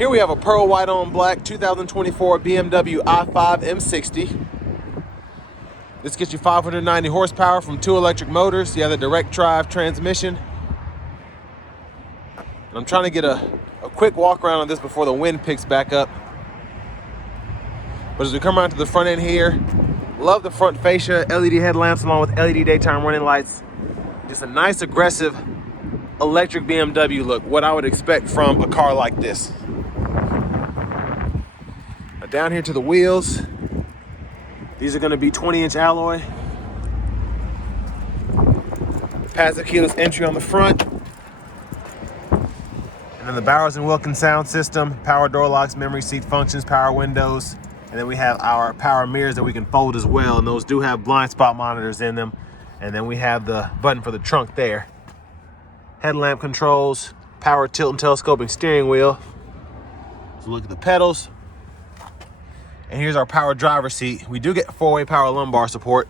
Here we have a pearl white on black 2024 BMW i5 M60. This gets you 590 horsepower from 2 electric motors. You have the direct drive transmission. And I'm trying to get a quick walk around on this before the wind picks back up. But as we come around to the front end here, love the front fascia, LED headlamps along with LED daytime running lights. Just a nice aggressive electric BMW look, what I would expect from a car like this. Now down here to the wheels, these are going to be 20-inch alloy. Passive keyless entry on the front. And then the Bowers & Wilkins sound system, power door locks, memory seat functions, power windows. And then we have our power mirrors that we can fold as well. And those do have blind spot monitors in them. And then we have the button for the trunk there. Headlamp controls, power tilt and telescoping steering wheel. So look at the pedals. And here's our power driver seat. We do get 4-way power lumbar support.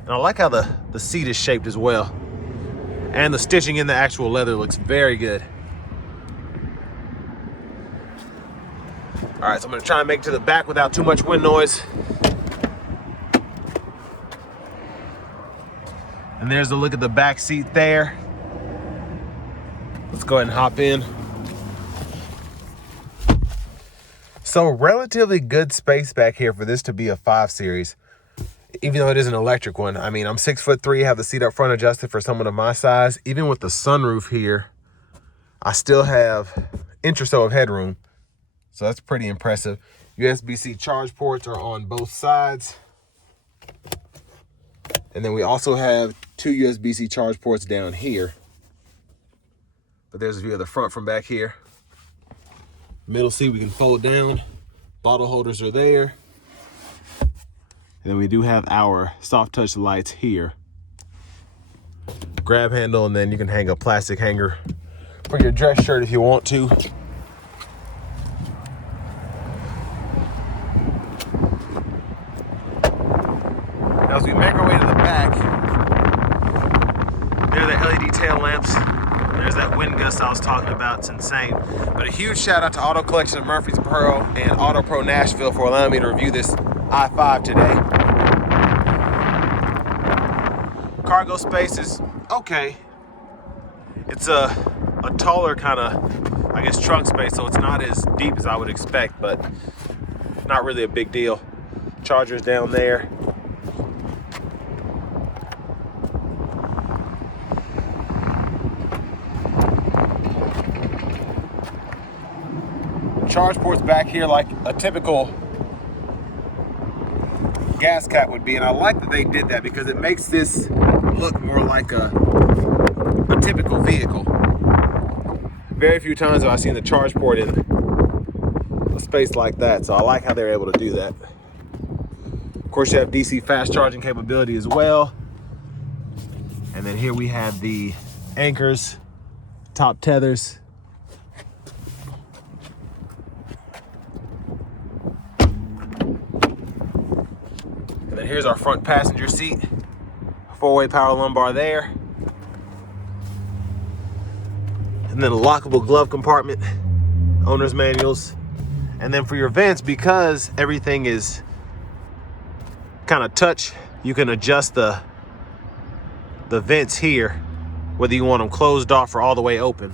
And I like how the seat is shaped as well. And the stitching in the actual leather looks very good. All right, so I'm gonna try and make it to the back without too much wind noise. And there's the look at the back seat there. Let's go ahead and hop in. So relatively good space back here for this to be a 5 Series, even though it is an electric one. I mean, I'm 6'3", have the seat up front adjusted for someone of my size. Even with the sunroof here, I still have an inch or so of headroom. So that's pretty impressive. USB-C charge ports are on both sides. And then we also have 2 USB-C charge ports down here. But there's a view of the front from back here. Middle seat we can fold down. Bottle holders are there. And then we do have our soft touch lights here. Grab handle, and then you can hang a plastic hanger for your dress shirt if you want to. Now as we make our way to the back, there are the LED tail lamps. There's that wind gust I was talking about, it's insane. But a huge shout out to Auto Collection of Murfreesboro and Auto Pro Nashville for allowing me to review this i5 today. Cargo space is okay. It's a taller kind of, I guess, trunk space, so it's not as deep as I would expect, but not really a big deal. Charger's down there. Charge ports back here like a typical gas cap would be, and I like that they did that because it makes this look more like a typical vehicle. Very few times have I seen the charge port in a space like that, so I like how they're able to do that. Of course, you have DC fast charging capability as well. And then here we have the anchors, top tethers. And then here's our front passenger seat. 4-way power lumbar there. And then a lockable glove compartment, owner's manuals. And then for your vents, because everything is kind of touch, you can adjust the vents here, whether you want them closed off or all the way open,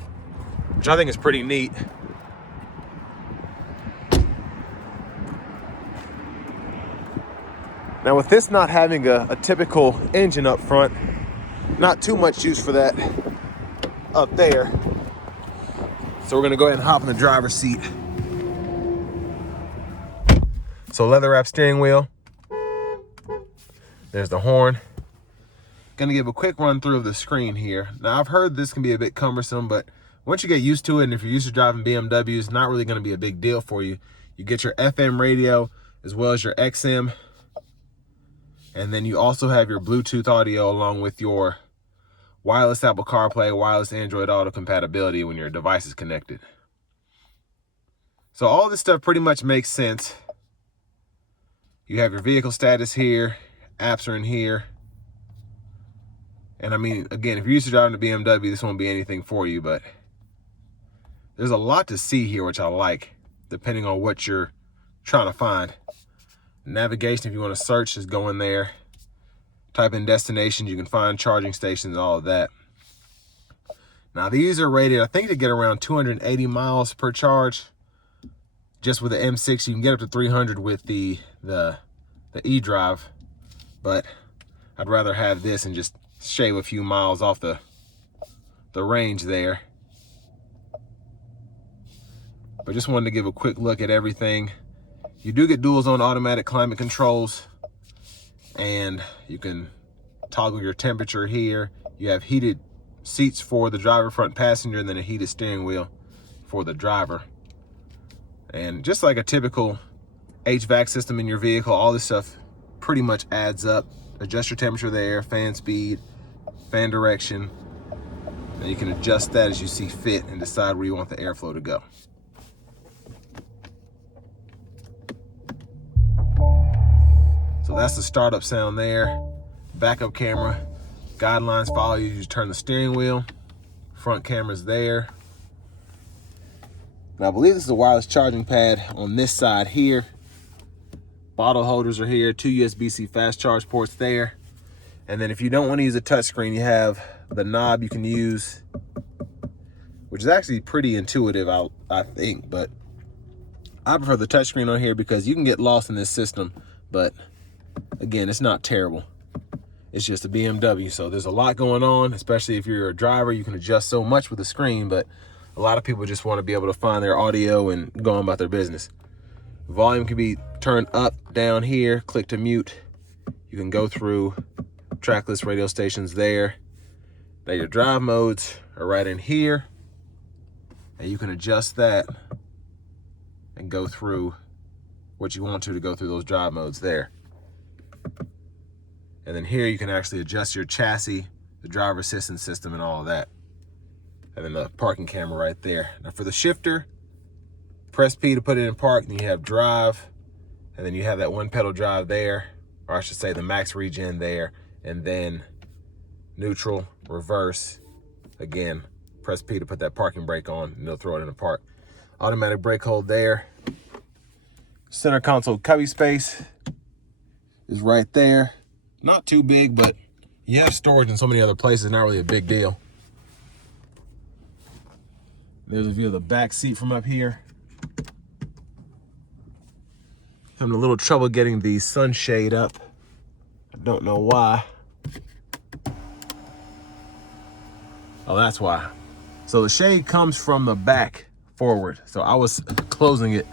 which I think is pretty neat. Now with this not having a typical engine up front, not too much use for that up there. So we're gonna go ahead and hop in the driver's seat. So leather wrap steering wheel. There's the horn. Gonna give a quick run through of the screen here. Now I've heard this can be a bit cumbersome, but once you get used to it, and if you're used to driving BMWs, it's not really gonna be a big deal for you. You get your FM radio as well as your XM. And then you also have your Bluetooth audio along with your wireless Apple CarPlay, wireless Android Auto compatibility when your device is connected. So all this stuff pretty much makes sense. You have your vehicle status here, apps are in here. And I mean, again, if you're used to driving a BMW, this won't be anything for you, but there's a lot to see here, which I like, depending on what you're trying to find. Navigation, if you want to search, just go in there, type in destinations, you can find charging stations, all of that. Now these are rated, I think, to get around 280 miles per charge. Just with the M60, you can get up to 300 with the e-drive, but I'd rather have this and just shave a few miles off the range there. But just wanted to give a quick look at everything. You do get dual zone automatic climate controls, and you can toggle your temperature here. You have heated seats for the driver, front passenger, and then a heated steering wheel for the driver. And just like a typical HVAC system in your vehicle, all this stuff pretty much adds up. Adjust your temperature there, fan speed, fan direction, and you can adjust that as you see fit and decide where you want the airflow to go. So that's the startup sound there. Backup camera, guidelines follow you. You turn the steering wheel, front camera's there. Now I believe this is a wireless charging pad on this side here. Bottle holders are here, 2 USB-C fast charge ports there. And then if you don't want to use a touchscreen, you have the knob you can use, which is actually pretty intuitive, I think, but I prefer the touchscreen on here because you can get lost in this system, but again, it's not terrible. It's just a BMW, so there's a lot going on, especially if you're a driver. You can adjust so much with the screen, but a lot of people just want to be able to find their audio and go on about their business. Volume can be turned up, down here, click to mute. You can go through track list radio stations there. Now your drive modes are right in here, and you can adjust that and go through what you want to go through those drive modes there. And then here you can actually adjust your chassis, the driver assistance system, and all of that. And then the parking camera right there. Now for the shifter, press P to put it in park, and you have drive, and then you have that one pedal drive there, or I should say the max regen there, and then neutral, reverse. Again, press P to put that parking brake on, and it'll throw it in the park. Automatic brake hold there. Center console cubby space is right there. Not too big, but you have storage in so many other places, not really a big deal. There's a view of the back seat from up here. Having a little trouble getting the sunshade up. I don't know why. Oh, that's why. So the shade comes from the back forward. So I was closing it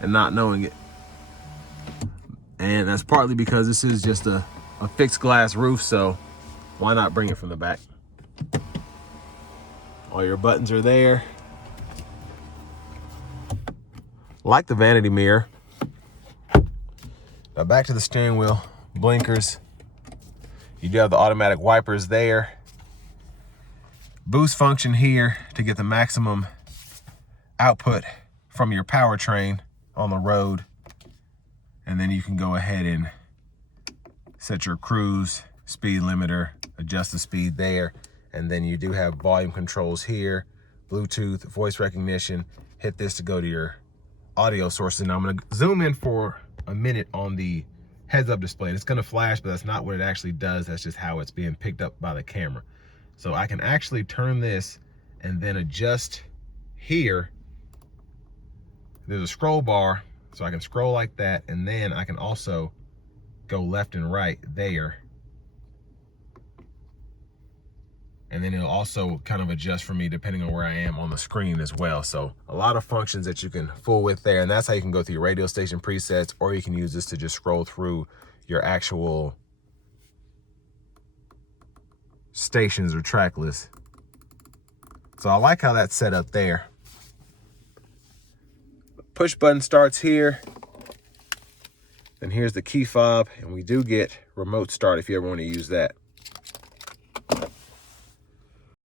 and not knowing it. And that's partly because this is just a fixed glass roof, so why not bring it from the back? All your buttons are there. Like the vanity mirror. Now back to the steering wheel, blinkers. You do have the automatic wipers there. Boost function here to get the maximum output from your powertrain on the road. And then you can go ahead and set your cruise speed limiter, adjust the speed there. And then you do have volume controls here, Bluetooth, voice recognition. Hit this to go to your audio sources. Now I'm gonna zoom in for a minute on the heads-up display. It's gonna flash, but that's not what it actually does. That's just how it's being picked up by the camera. So I can actually turn this and then adjust here. There's a scroll bar, so I can scroll like that, and then I can also go left and right there. And then it'll also kind of adjust for me depending on where I am on the screen as well. So a lot of functions that you can fool with there, and that's how you can go through your radio station presets, or you can use this to just scroll through your actual stations or track lists. So I like how that's set up there. Push button starts here. Then here's the key fob, and we do get remote start if you ever want to use that.